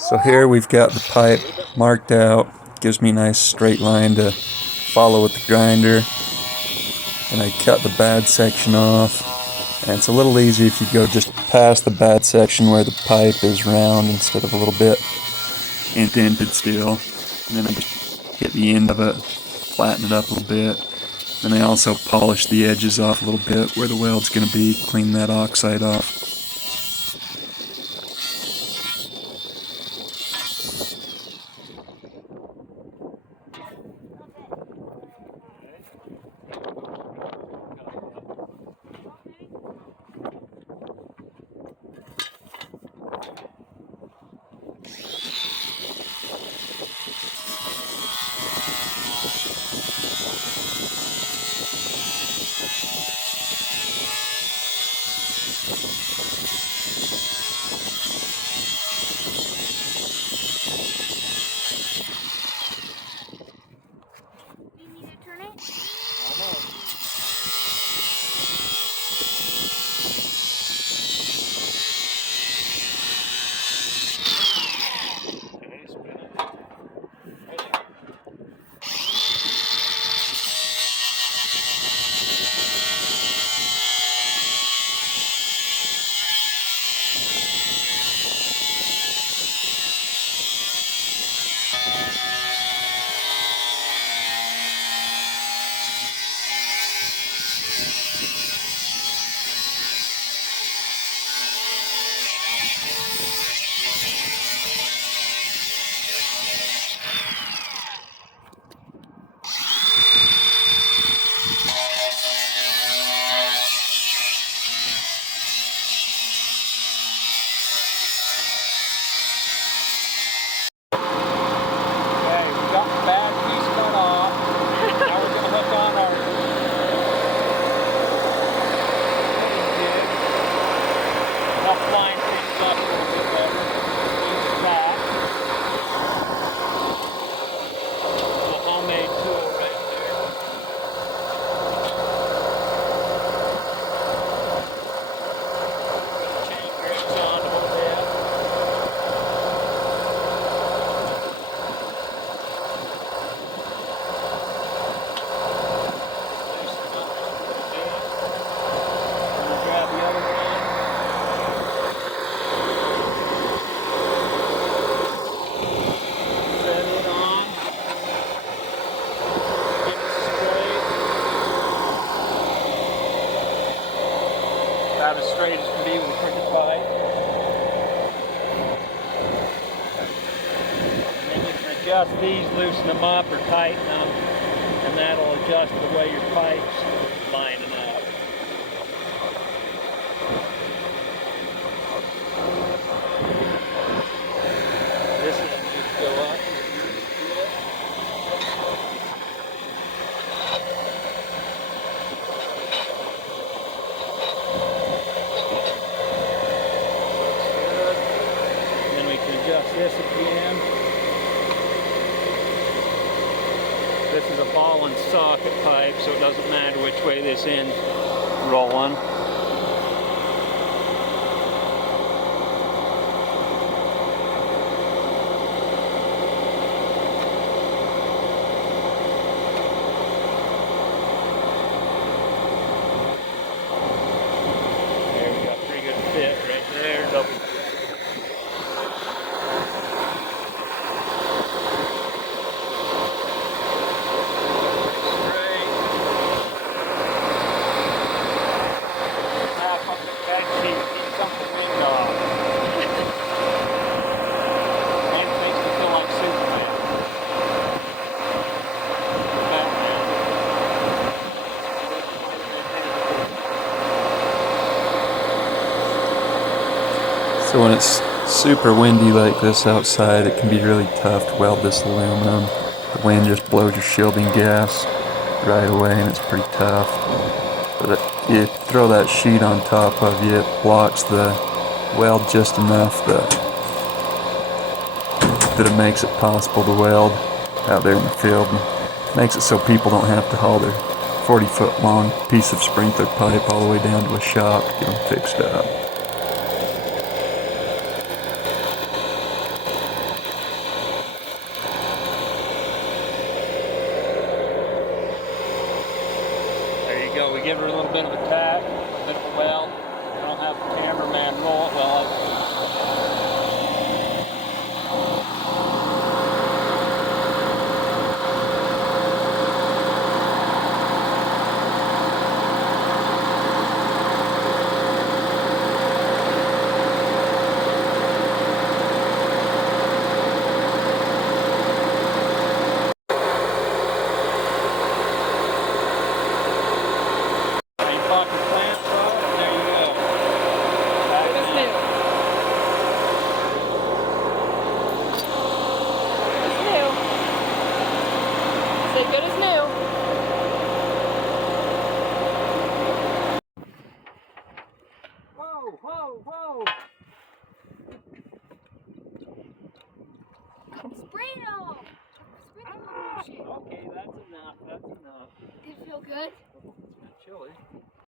So here we've got the pipe marked out. Gives me a nice straight line to follow with the grinder. And I cut the bad section off. And it's a little easy if you go just past the bad section where the pipe is round instead of a little bit indented still. And then I just hit the end of it, flatten it up a little bit. Then I also polish the edges off a little bit where the weld's going to be, clean that oxide off. About as straight as can be with a cricket pipe. And then you can adjust these, loosen them up or tighten them, and that'll adjust the way your pipe's lining up. This is just go up. Adjust this again. This is a ball and socket pipe, so it doesn't matter which way this end's rolling. There we got a pretty good fit right there. Double. So when it's super windy like this outside, it can be really tough to weld this aluminum. The wind just blows your shielding gas right away and it's pretty tough. But you throw that sheet on top of you, it blocks the weld just enough that it makes it possible to weld out there in the field. And makes it so people don't have to haul their 40-foot long piece of sprinkler pipe all the way down to a shop to get them fixed up. give her a little bit of a tap, a bit of a weld. I don't have the cameraman roll it well. You pop your clamps on, and there you go. Good as new. Good as new. Say good as new. Whoa, whoa, whoa! Spray it all. Spray the whole shit. Okay, that's enough, that's enough. Did it feel good? It's chilly.